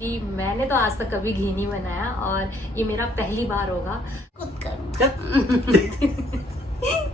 कि मैंने तो आज तक कभी घी नहीं बनाया और ये मेरा पहली बार होगा। खुद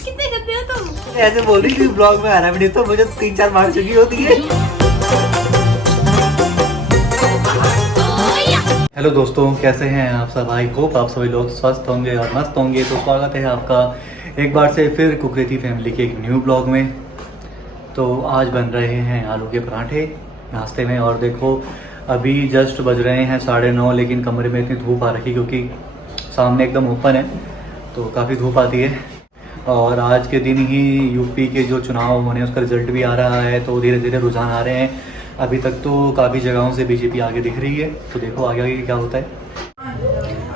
कितने गंदे हो तुम। ऐसे बोल रही थी ब्लॉग में आना भी नहीं तो मुझे 3-4 मार चुकी होती है। हेलो दोस्तों, कैसे हैं आप सब? आई होप आप सभी लोग स्वस्थ होंगे और मस्त होंगे। तो स्वागत है आपका एक बार से फिर कुकरेती फैमिली के एक न्यू ब्लॉग में। तो आज बन रहे हैं आलू के पराठे नाश्ते में। और देखो अभी जस्ट बज रहे हैं 9:30, लेकिन कमरे में इतनी धूप आ रखी क्योंकि सामने एकदम ओपन है तो काफ़ी धूप आती है। और आज के दिन ही यूपी के जो चुनाव होने उसका रिजल्ट भी आ रहा है, तो धीरे धीरे रुझान आ रहे हैं। अभी तक तो काफ़ी जगहों से बीजेपी आगे दिख रही है, तो देखो आगे आगे क्या होता है।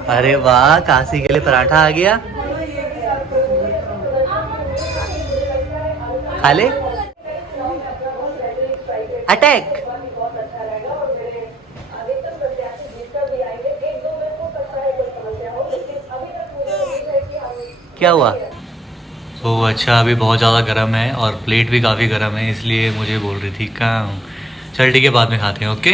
अरे वाह, काशी के लिए पराठा आ गया। खा ले। अटैक। क्या हुआ? ओह अच्छा, अभी बहुत ज़्यादा गर्म है और प्लेट भी काफ़ी गर्म है, इसलिए मुझे बोल रही थी कहाँ। चल ठीक है, बाद में खाते हैं। ओके।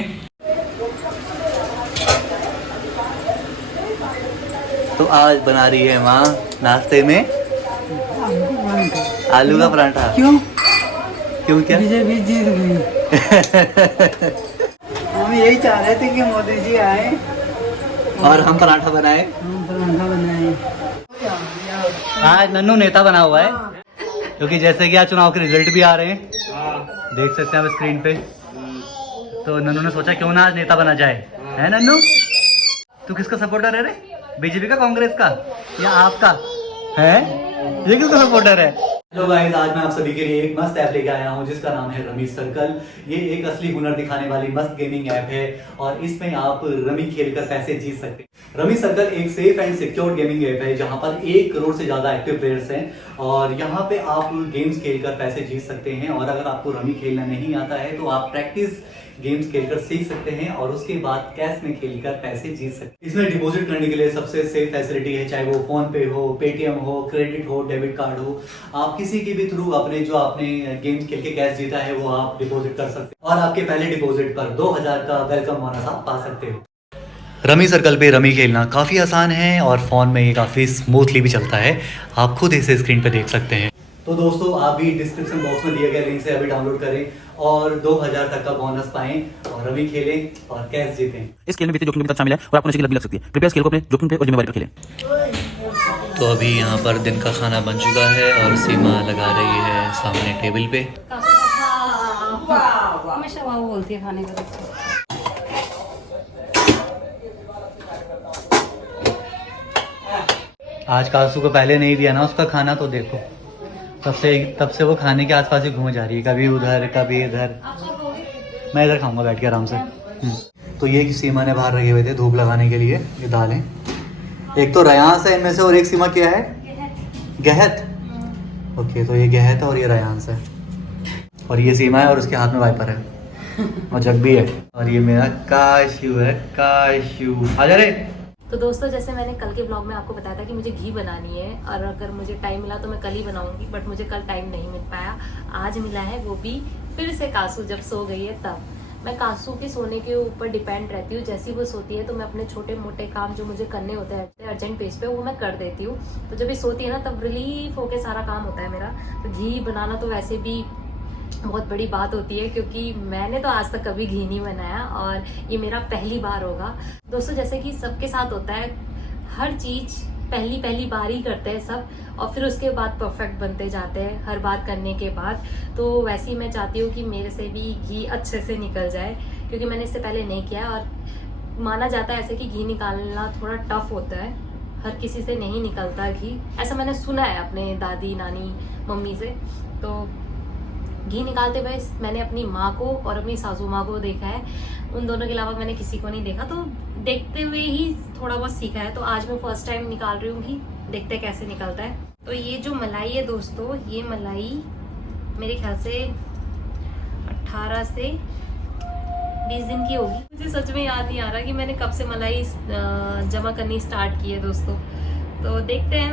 तो आज बना रही है माँ नाश्ते में आलू का पराठा। क्यों? क्यों क्या? बीजेपी जीत गई। हम यही चाह रहे थे कि मोदी जी आए और हम पराठा बनाए। हम पराठा बनाए। आज नन्नू नेता बना हुआ है क्योंकि जैसे कि आज चुनाव के रिजल्ट भी आ रहे हैं, देख सकते हैं आप स्क्रीन पे। तो नन्नू ने सोचा क्यों ना आज नेता बना जाए। है नन्नू? तू किसका सपोर्टर है रे? बीजेपी का, कांग्रेस का या आपका? है ये किसका सपोर्टर है? हेलो गाइस, आज मैं आप सभी के लिए एक मस्त ऐप लेके आया हूँ जिसका नाम है रमी सर्कल। ये एक असली हुनर दिखाने वाली मस्त गेमिंग ऐप है और इसमें आप रमी खेलकर पैसे जीत सकते हैं। रमी सर्कल एक safe and secure gaming app है जहाँ पर 1 करोड़ से ज्यादा एक्टिव प्लेयर्स हैं और यहाँ पे आप गेम्स खेलकर पैसे जीत सकते हैं। और अगर आपको रमी खेलना नहीं आता है तो आप प्रैक्टिस गेम्स खेलकर सीख सकते हैं और उसके बाद कैश में खेलकर पैसे जीत सकते हैं। इसमें डिपॉजिट करने के लिए सबसे सेफ फैसिलिटी है, चाहे वो फोन पे हो, पेटीएम हो, क्रेडिट हो, डेबिट कार्ड हो। आप किसी के भी थ्रू अपने जो आपने गेम्स खेल के कैश जीता है वो आप डिपॉजिट कर सकते हैं और आपके पहले डिपॉजिट पर 2000 का वेलकम बोनस आप पा सकते हो। रमी सर्कल पे रमी खेलना काफ़ी आसान है और फ़ोन में ये काफ़ी स्मूथली भी चलता है। आप खुद इसे स्क्रीन पे देख सकते हैं। तो दोस्तों आप भी डिस्क्रिप्शन बॉक्स में दिए गए लिंक से अभी डाउनलोड करें और 2000 तक का बोनस पाएं और रमी खेलें और कैश जीतें। इस खेल में वित्तीय जोखिम भी शामिल है और आपको नशे की लत भी लग सकती है। कृपया इस खेल को अपने जोखिम पे और जिम्मेदारी पर खेलें। तो अभी यहाँ पर दिन का खाना बन चुका है और सीमा लगा रही है सामने टेबल पे। हमेशा वाह बोलती है खाने का। आज कासू को पहले नहीं दिया ना उसका खाना, तो देखो तब से वो खाने के आसपास ही घूमे जा रही है, कभी उधर कभी इधर। मैं इधर खाऊंगा बैठ के आराम से। तो ये सीमा ने बाहर रखे हुए थे धूप लगाने के लिए। ये दाल है, एक तो रयांस है इनमें से और एक सीमा क्या है? गहत। ओके, तो ये गहत है और ये रयांस है और ये सीमा है और उसके हाथ में वाइपर है और जग भी है। और ये मेरा काशू है, काशू। आ जा रे। तो दोस्तों, जैसे मैंने कल के ब्लॉग में आपको बताया था कि मुझे घी बनानी है और अगर मुझे टाइम मिला तो मैं कल ही बनाऊंगी, बट मुझे कल टाइम नहीं मिल पाया। आज मिला है वो भी फिर से कासू जब सो गई है तब। मैं कासू के सोने के ऊपर डिपेंड रहती हूँ। जैसे ही वो सोती है तो मैं अपने छोटे मोटे काम जो मुझे करने होते हैं अर्जेंट बेस पे वो मैं कर देती हूँ। तो जब ये सोती है ना तब रिलीफ होके सारा काम होता है मेरा। तो घी बनाना तो वैसे भी बहुत बड़ी बात होती है क्योंकि मैंने तो आज तक कभी घी नहीं बनाया और ये मेरा पहली बार होगा। दोस्तों, जैसे कि सबके साथ होता है, हर चीज़ पहली बार ही करते हैं सब और फिर उसके बाद परफेक्ट बनते जाते हैं हर बार करने के बाद। तो वैसे ही मैं चाहती हूँ कि मेरे से भी घी अच्छे से निकल जाए क्योंकि मैंने इससे पहले नहीं किया और माना जाता है ऐसे कि घी निकालना थोड़ा टफ होता है, हर किसी से नहीं निकलता घी, ऐसा मैंने सुना है अपने दादी नानी मम्मी से। तो घी निकालते हुए मैंने अपनी माँ को और अपनी सासू माँ को देखा है, उन दोनों के अलावा मैंने किसी को नहीं देखा। तो देखते हुए ही थोड़ा बहुत सीखा है। तो आज मैं फर्स्ट टाइम निकाल रही हूँ घी, देखते कैसे निकलता है। तो ये जो मलाई है दोस्तों, ये मलाई मेरे ख्याल से 18 से 20 दिन की होगी। मुझे सच में याद नहीं आ रहा कि मैंने कब से मलाई जमा करनी स्टार्ट की है दोस्तों। तो देखते हैं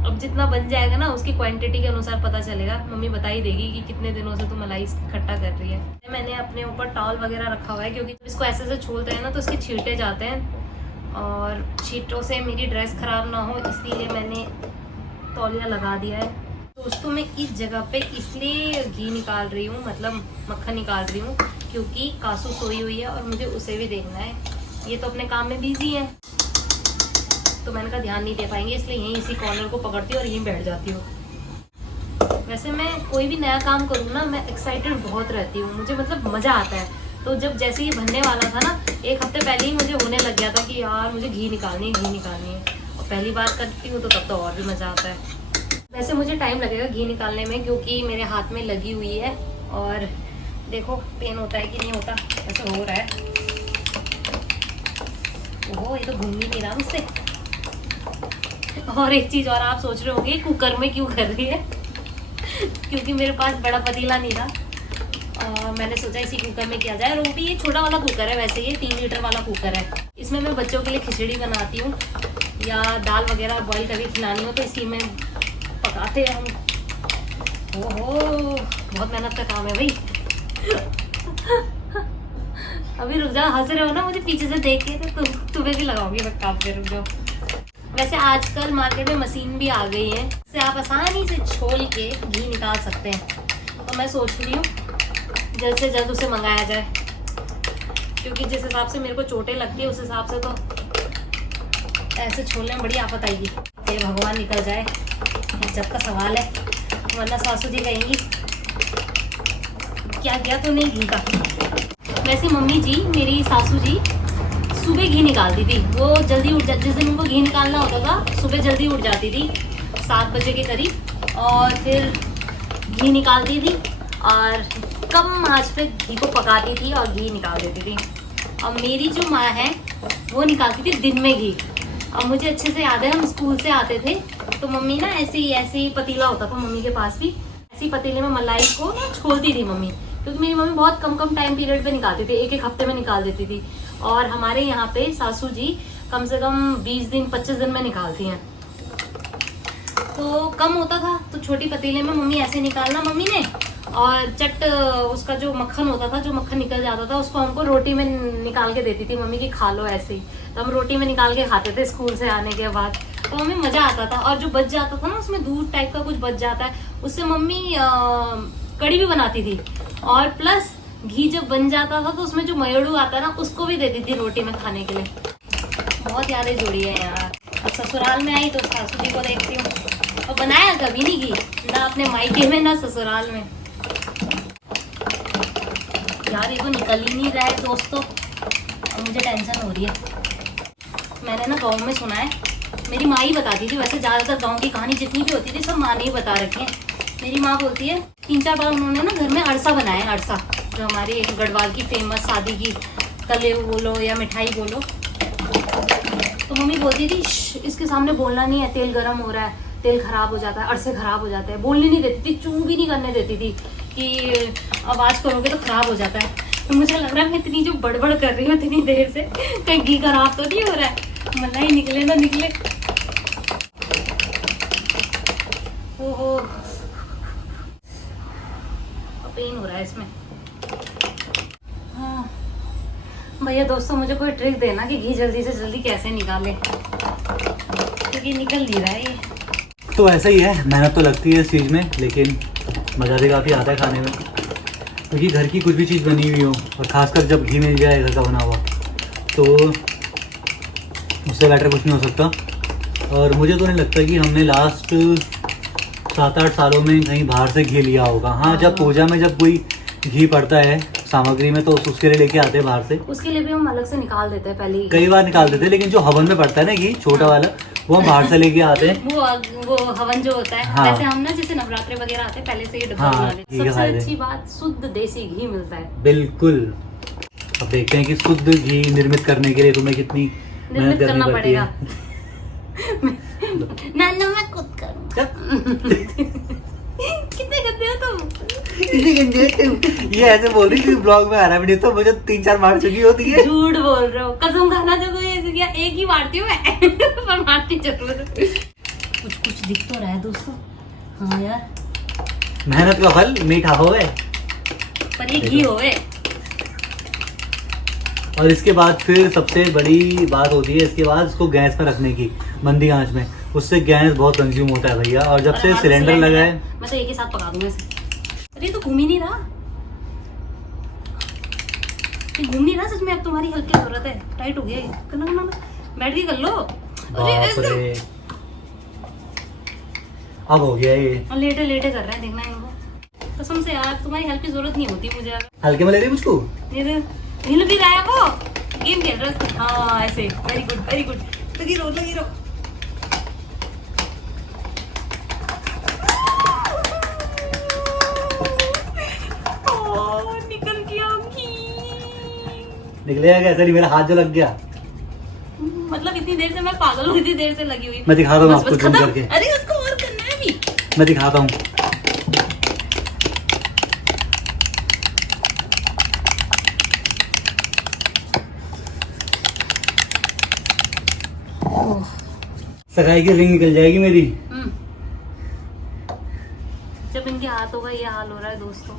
अब जितना बन जाएगा ना उसकी क्वांटिटी के अनुसार पता चलेगा। मम्मी बता ही देगी कि कितने दिनों से तू मलाई इकट्ठा कर रही है। मैंने अपने ऊपर टॉवल वगैरह रखा हुआ है क्योंकि इसको ऐसे से छोलते हैं ना तो इसके छींटे जाते हैं और छींटों से मेरी ड्रेस खराब ना हो, इसलिए मैंने तौलिया लगा दिया है। दोस्तों मैं इस जगह पे इसलिए घी निकाल रही हूँ, मतलब मक्खन निकाल रही हूँ क्योंकि कासू सोई हुई है और मुझे उसे भी देखना है। ये तो अपने काम में बिजी है तो मैंने कहा ध्यान नहीं दे पाएंगे, इसलिए यहीं इसी कॉर्नर को पकड़ती हूँ और यहीं बैठ जाती हूँ। वैसे मैं कोई भी नया काम करूँ ना मैं एक्साइटेड बहुत रहती हूँ, मुझे मतलब मज़ा आता है। तो जब जैसे ये बनने वाला था ना 1 हफ्ते पहले ही मुझे होने लग गया था कि यार मुझे घी निकालनी है। और पहली बार करती हूँ तो तब तो और भी मज़ा आता है। वैसे मुझे टाइम लगेगा घी निकालने में क्योंकि मेरे हाथ में लगी हुई है और देखो पेन होता है कि नहीं होता, ऐसा हो रहा है। ओहो ये तो घूम ही नहीं रहा मुझसे। और एक चीज़ और आप सोच रहे होंगे कुकर में क्यों कर रही है क्योंकि मेरे पास बड़ा पतीला नहीं था। मैंने सोचा इसी कुकर में किया जाए। और वो भी ये छोटा वाला कुकर है, वैसे ये 3 लीटर वाला कुकर है। इसमें मैं बच्चों के लिए खिचड़ी बनाती हूँ या दाल वगैरह बॉईल करके खिलानी हो तो इसी में पकाते हैं हम। ओहो बहुत मेहनत का काम है भाई। अभी रुक जाओ, हंस रहे हो ना मुझे पीछे से देख के तो तुम्हें भी लगाऊंगी मैं काम पे, रुक जाओ। वैसे आजकल मार्केट में मशीन भी आ गई है, इससे आप आसानी से छोल के घी निकाल सकते हैं। तो मैं सोच रही हूँ जल्द से जल्द उसे मंगाया जाए क्योंकि जिस हिसाब से मेरे को चोटें लगती है उस हिसाब से तो ऐसे छोलने में बड़ी आफत आएगी। ये भगवान निकल जाए, इज्जत का सवाल है, वरना सासू जी कहेंगी क्या किया तूने घी का। वैसे मम्मी जी मेरी सासू जी सुबह घी निकालती थी, वो जल्दी उठ जाती, जिस दिन उनको घी निकालना होता था सुबह जल्दी उठ जाती थी 7 बजे के करीब और फिर घी निकालती थी और कम आंच पे घी को पकाती थी और घी निकाल देती थी। और मेरी जो माँ है वो निकालती थी दिन में घी। और मुझे अच्छे से याद है हम स्कूल से आते थे तो मम्मी ना ऐसे ही पतीला होता था मम्मी के पास भी, ऐसी पतीले में मलाई को ना छोलती थी मम्मी, क्योंकि मेरी मम्मी बहुत कम टाइम पीरियड पे निकालती थी, 1 हफ्ते में निकाल देती थी। और हमारे यहाँ पे सासू जी कम से कम 20 दिन 25 दिन में निकालती हैं तो कम होता था। तो छोटी पतीले में मम्मी ऐसे निकालना मम्मी ने, और चट उसका जो मक्खन होता था, जो मक्खन निकल जाता था उसको हमको रोटी में निकाल के देती थी मम्मी की, खा लो ऐसे ही। तो हम रोटी में निकाल के खाते थे स्कूल से आने के बाद, तो मम्मी मज़ा आता था। और जो बच जाता था ना उसमें दूध टाइप का कुछ बच जाता है, उससे मम्मी कड़ी भी बनाती थी। और प्लस घी जब बन जाता था तो उसमें जो मयड़ू आता है ना उसको भी देती थी रोटी में खाने के लिए। बहुत यादें जुड़ी है यार। अब ससुराल में आई तो सासू जी को देखती हूँ, और बनाया कभी नहीं घी, ना अपने मायके में ना ससुराल में। यार ये तो निकल ही नहीं रहा है दोस्तों, और मुझे टेंशन हो रही है। मैंने ना गाँव में सुना है, मेरी माँ ही बताती थी, वैसे ज़्यादातर गाँव की कहानी जितनी भी होती थी सब माँ ने ही बता रखी है। मेरी माँ बोलती है 3-4 बार उन्होंने ना घर में अरसा बनाया है, अरसा जो हमारी गढ़वाल की फेमस शादी की तले बोलो या मिठाई बोलो। तो मम्मी बोलती थी इसके सामने बोलना नहीं है, तेल गर्म हो रहा है, तेल खराब हो जाता है, अरसे खराब हो जाते हैं। बोलने नहीं देती थी, चू भी नहीं करने देती थी कि आवाज़ करोगे तो खराब हो जाता है। तो मुझे लग रहा है मैं इतनी जो बड़बड़ कर रही हूँ इतनी देर से, कहीं घी खराब तो नहीं हो रहा है, मलाई निकले ना निकले। ओहो पेन हो रहा है इसमें। हाँ भैया दोस्तों मुझे कोई ट्रिक देना कि घी जल्दी से जल्दी कैसे निकाले, क्योंकि निकल नहीं रहा है ये। तो ऐसा ही है, मेहनत तो लगती है इस चीज़ में, लेकिन मज़ा भी काफ़ी आता है खाने में, क्योंकि घर की कुछ भी चीज़ बनी हुई हो और ख़ासकर जब घी मिल जाए घर का बना हुआ तो उससे बेटर कुछ नहीं हो सकता। और मुझे तो नहीं लगता कि हमने लास्ट 7-8 सालों में कहीं बाहर से घी लिया होगा। हाँ जब पूजा में जब कोई घी पड़ता है सामग्री में तो उसके लिए लेके आते हैं बाहर से, उसके लिए भी हम अलग से निकाल देते हैं पहले ही, कई बार निकाल देते हैं, लेकिन जो हवन में पड़ता है ना घी छोटा वाला वो हम बाहर से लेके आते हैं। वो हवन जो होता है। हाँ। वैसे हम ना जैसे नवरात्रे वगैरह आते हैं पहले से ये डब्बा हाँ, बना लेते हैं। सबसे अच्छी बात शुद्ध देसी घी मिलता है। बिल्कुल। अब देखते हैं कि शुद्ध घी निर्मित करने के लिए तुम्हें कितनी मेहनत करनी पड़ती है। ना मैं खुद करूँ। कितने गंदे हो तुम। ये ऐसे बोल रही थी ब्लॉग में आ रहा है, तो मुझे 3-4 मार चुकी होती है। झूठ बोल रहे हो, कसम खाना जो तो ऐसे किया, एक ही मारती हूँ मैं पर मारती जरूर। कुछ दिख तो रहा है दोस्तों। हाँ यार, मेहनत का फल मीठा होवे, पर ये घी होवे। और इसके बाद फिर सबसे बड़ी बात होती है इसके बाद इसको गैस पर रखने की, मंदी आंच में। उससे गैस बहुत कंज्यूम होता है भैया। और जब से सिलेंडर लगा है, मैं तो एक ही साथ पका दूंगा इसे। अरे तो घूम ही नहीं रहा, घूम नहीं रहा सच में। अब तुम्हारी हल्की जरूरत है, टाइट हो गया ये। करना बैठ के कर लो। बाप रे, अब हो गया ये। लेटे लेटे कर रहे हैं, देखना इनको। कसम से यार तुम्हारी हेल्प की जरूरत नहीं होती मुझे। हल्के में ले रही मुझको, हिल भी रहा है वो, गेम खेल रहा है। हाँ ऐसे, वेरी गुड वेरी गुड। लगी रहो लगी रहो। निकल गया घी। निकलेगा कैसे? नहीं, मेरा हाथ जो लग गया। मतलब इतनी देर से मैं पागल हूँ, इतनी देर से लगी हुई। मैं दिखाता हूँ बस, आपको बस जूम खत्म। करके। अरे उसको और करना है अभी। मैं दिखाता हूँ। सगाई की रिंग निकल जाएगी मेरी। जब इनके हाथों का ये हाल हो रहा है दोस्तों,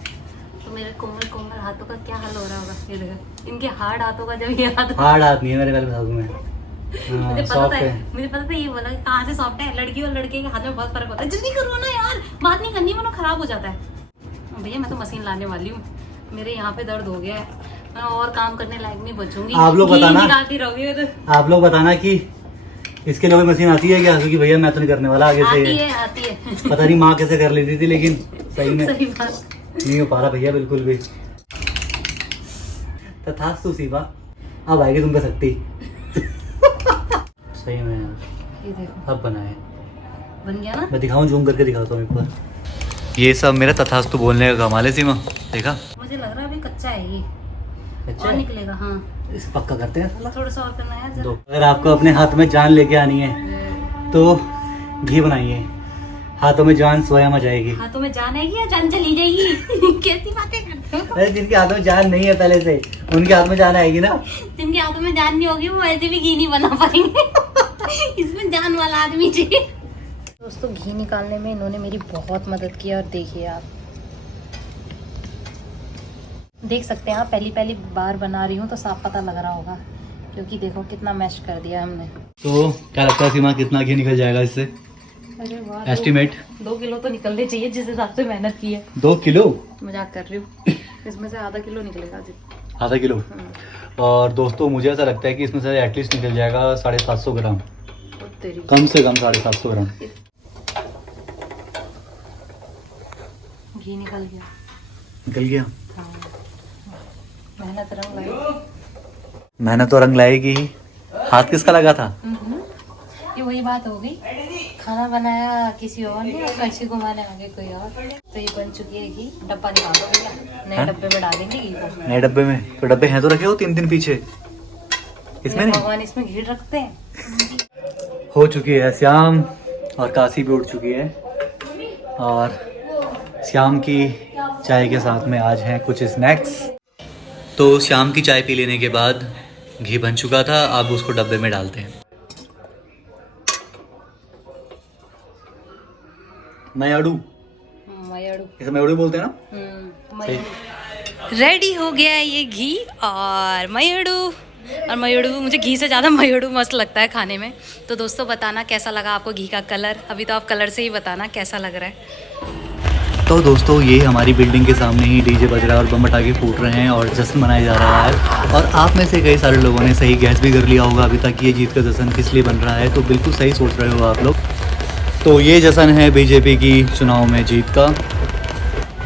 तो मेरे कोमल कोमल हाथों का क्या हाल हो रहा होगा। ये देखो, इनके हार्ड हाथों का जब ये हाथ। हार्ड हाथ नहीं है मेरे पहले हाथों में। मुझे पता था, मुझे पता था ये बोला कहाँ से सॉफ्ट है। लड़की और लड़के के हाथ में बहुत फर्क होता है। जल्दी करो ना यार, बात नहीं करनी वरना खराब हो जाता है। भैया मैं तो मशीन लाने वाली हूँ, मेरे यहाँ पे दर्द हो गया है, मैं और काम करने लायक नहीं बचूंगी। आप लोग बताना, निकालती रहोगी तो। आप लोग बताना कि इसके लिए कोई मशीन आती है क्या? क्योंकि भैया मैं तो नहीं करने वाला आगे से। आती है पता नहीं माँ कैसे कर लेती थी, लेकिन सही में सही बात नहीं हो पा रहा भैया बिल्कुल भी। तथास्तु शिवा, अब आएगी तुम पे शक्ति। सही में ये देखो अब बनाए, बन गया ना। मैं दिखाऊं, जूम करके दिखाता हूँ एक बार। ये सब मेरा तथास्तु बोलने का कमाल है सीमा, देखा? मुझे लग रहा है अभी कच्चा है ये, अच्छा और निकलेगा। हाँ इसे पक्का करते हैं साला। थोड़ा सा और करना है जरा। दो, अगर आपको अपने हाथ में जान लेके आनी है तो घी बनाइए, हाथों में जान स्वयं आ जाएगी। हाथों में जान आएगी या जान चली जाएगी? कैसी बातें करते हो? अरे जिनके हाथों में जान नहीं है पहले से, उनके हाथ में जान आएगी ना। जिनके हाथों में जान नहीं होगी वो वैसे भी घी नहीं बना पाएंगे। इसमें जान वाला आदमी चाहिए। दोस्तों घी निकालने में इन्होंने मेरी बहुत मदद की। और देखिए आप देख सकते हैं, आप पहली बार बना रही हूँ तो साफ पता लग रहा होगा, क्योंकि देखो कितना मैश कर दिया हमने। तो क्या लगता है सीमा, कितना घी निकल जाएगा इससे? अरे वाह, एस्टिमेट 2 किलो तो निकलने चाहिए जिस हिसाब से मेहनत की है। 2 किलो? मजाक कर रही हूँ, इसमें से आधा किलो निकलेगा जी। आधा किलो? और दोस्तों मुझे ऐसा लगता है कि इसमें से एटलीस्ट निकल जाएगा 750 ग्राम, कम से कम 750 ग्राम घी निकल गया। निकल गया। हाँ। मेहनत रंग लाएगी। मेहनत तो रंग लाएगी ही। हाथ किसका लगा था? ये वही बात हो गई, खाना बनाया किसी और ने और कड़छी घुमाने आगे कोई और। तो ये बन चुकी है घी। डब्बा निकाल दो भैया, नए डब्बे में डालेंगे घी को। नए डब्बे में? तो डब्बे हैं तो रखे हो 3 दिन पीछे, इसमें नहीं? भगवान इसमें घी रखते हैं। हो चुकी है श्याम, और काशी भी उठ चुकी है। और श्याम की चाय के साथ में आज हैं कुछ स्नैक्स। तो शाम की चाय पी लेने के बाद घी बन चुका था, अब उसको डब्बे में डालते हैं। मयाड़ू, इसे मयाड़ू बोलते हैं ना? रेडी हो गया है ये घी और मयूड़ू। और मयूड़ू, मुझे घी से ज़्यादा मयूड़ू मस्त लगता है खाने में। तो दोस्तों बताना कैसा लगा आपको घी का कलर। अभी तो आप कलर से ही बताना कैसा लग रहा है। तो दोस्तों ये हमारी बिल्डिंग के सामने ही डीजे बज रहा है और बम पटाखे फूट रहे हैं और जश्न मनाया जा रहा है। और आप में से कई सारे लोगों ने सही गैस भी कर लिया होगा अभी तक ये जीत का जश्न किस लिए बन रहा है। तो बिल्कुल सही सोच रहे हो आप लोग। तो ये जश्न है बीजेपी की चुनाव में जीत का।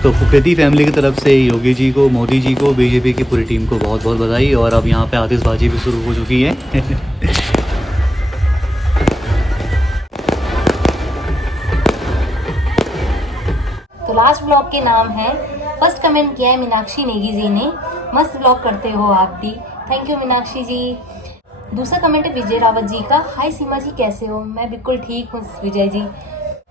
तो फुकेती फैमिली की तरफ से योगी जी को, मोदी जी को, बीजेपी की पूरी टीम को बहुत बहुत बधाई। और अब यहाँ पे आतिशबाजी भी शुरू हो चुकी है। तो लास्ट ब्लॉग के नाम है, फर्स्ट कमेंट किया है मीनाक्षी नेगी जी ने, मस्त ब्लॉग करते हो आप दी। थैंक यू मीनाक्षी जी। दूसरा कमेंट है विजय रावत जी का, हाय सीमा जी कैसे हो? मैं बिल्कुल ठीक हूँ विजय जी।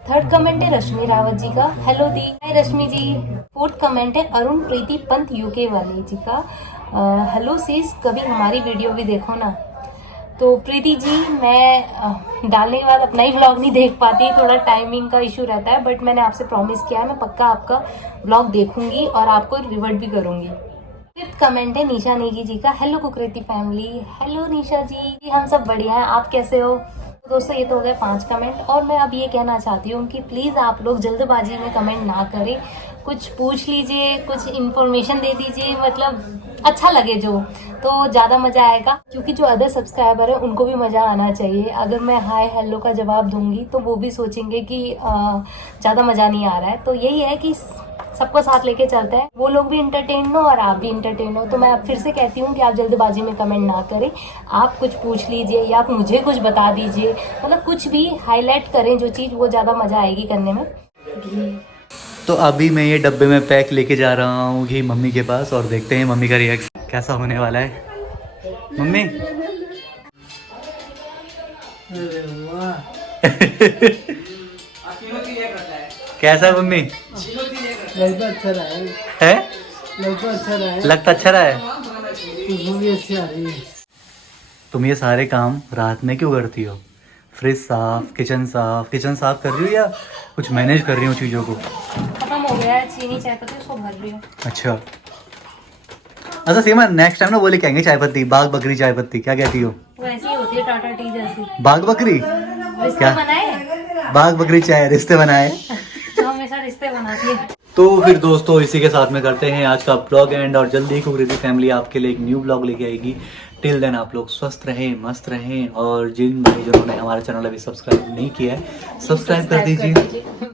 थर्ड कमेंट है रश्मि रावत जी का, हेलो दी। हाय रश्मि जी। फोर्थ कमेंट है अरुण प्रीति पंत यूके वाले जी का, हेलो सीस, कभी हमारी वीडियो भी देखो ना। तो प्रीति जी, मैं डालने के बाद अपना ही व्लॉग नहीं देख पाती, थोड़ा टाइमिंग का इशू रहता है, बट मैंने आपसे प्रॉमिस किया है मैं पक्का आपका व्लॉग देखूंगी और आपको रिवर्ट भी करूंगी। फिफ्थ कमेंट है निशा नेगी जी का। Hello Kukreti family. हेलो निशा जी, हम सब बढ़िया हैं, आप कैसे हो? तो दोस्तों ये तो हो गए 5 कमेंट, और मैं अब ये कहना चाहती हूँ कि प्लीज़ आप लोग जल्दबाजी में कमेंट ना करें, कुछ पूछ लीजिए, कुछ इन्फॉर्मेशन दे दीजिए, मतलब अच्छा लगे जो, तो ज़्यादा मज़ा आएगा, क्योंकि जो अदर सब्सक्राइबर है उनको भी मज़ा आना चाहिए। अगर मैं हाय हेलो का जवाब दूंगी तो वो भी सोचेंगे कि ज़्यादा मज़ा नहीं आ रहा है। तो यही है कि सबको साथ लेके चलते हैं, वो लोग भी इंटरटेन हो और आप भी इंटरटेन हो। तो मैं अब फिर से कहती हूँ कि आप जल्दबाजी में कमेंट ना करें, आप कुछ पूछ लीजिए या आप मुझे कुछ बता दीजिए, मतलब कुछ भी हाईलाइट करें जो चीज़, वो ज़्यादा मज़ा आएगी करने में। तो अभी मैं ये डब्बे में पैक लेके जा रहा हूँ घी मम्मी के पास, और देखते हैं मम्मी का रिएक्शन कैसा होने वाला है। मम्मी अरे वाह, कैसा है मम्मी? लगता अच्छा रहा है, है लगता अच्छा रहा है, लगता अच्छा रहा है। खुशबू भी अच्छी आ रही है। तुम ये सारे काम रात में क्यों करती हो? फ्रिज साफ, किचन साफ कर रही हो या कुछ मैनेज कर रही हो चीज़ों को? खत्म हो गया है चीनी चाय पत्ती, उसको भर रही हूँ। अच्छा सीमा, नेक्स्ट टाइम ना वो लेके आएंगे चाय पत्ती, बाग बकरी चाय पत्ती, क्या कहती हो? वो ऐसी ही होती है टाटा टी जैसी। बाग बकरी रिश्ते क्या? बनाए, बाग बकरी चाय रिश्ते बनाए। जो हमेशा रिश्ते बनाती है। तो फिर दोस्तों इसी के साथ में करते हैं आज का ब्लॉग एंड, और जल्दी ही कुकरेती फैमिली आपके लिए एक न्यू ब्लॉग लेके आएगी। टिल देन आप लोग स्वस्थ रहें, मस्त रहें, और जिन भाई जिन्होंने हमारे चैनल अभी सब्सक्राइब नहीं किया है सब्सक्राइब कर दीजिए।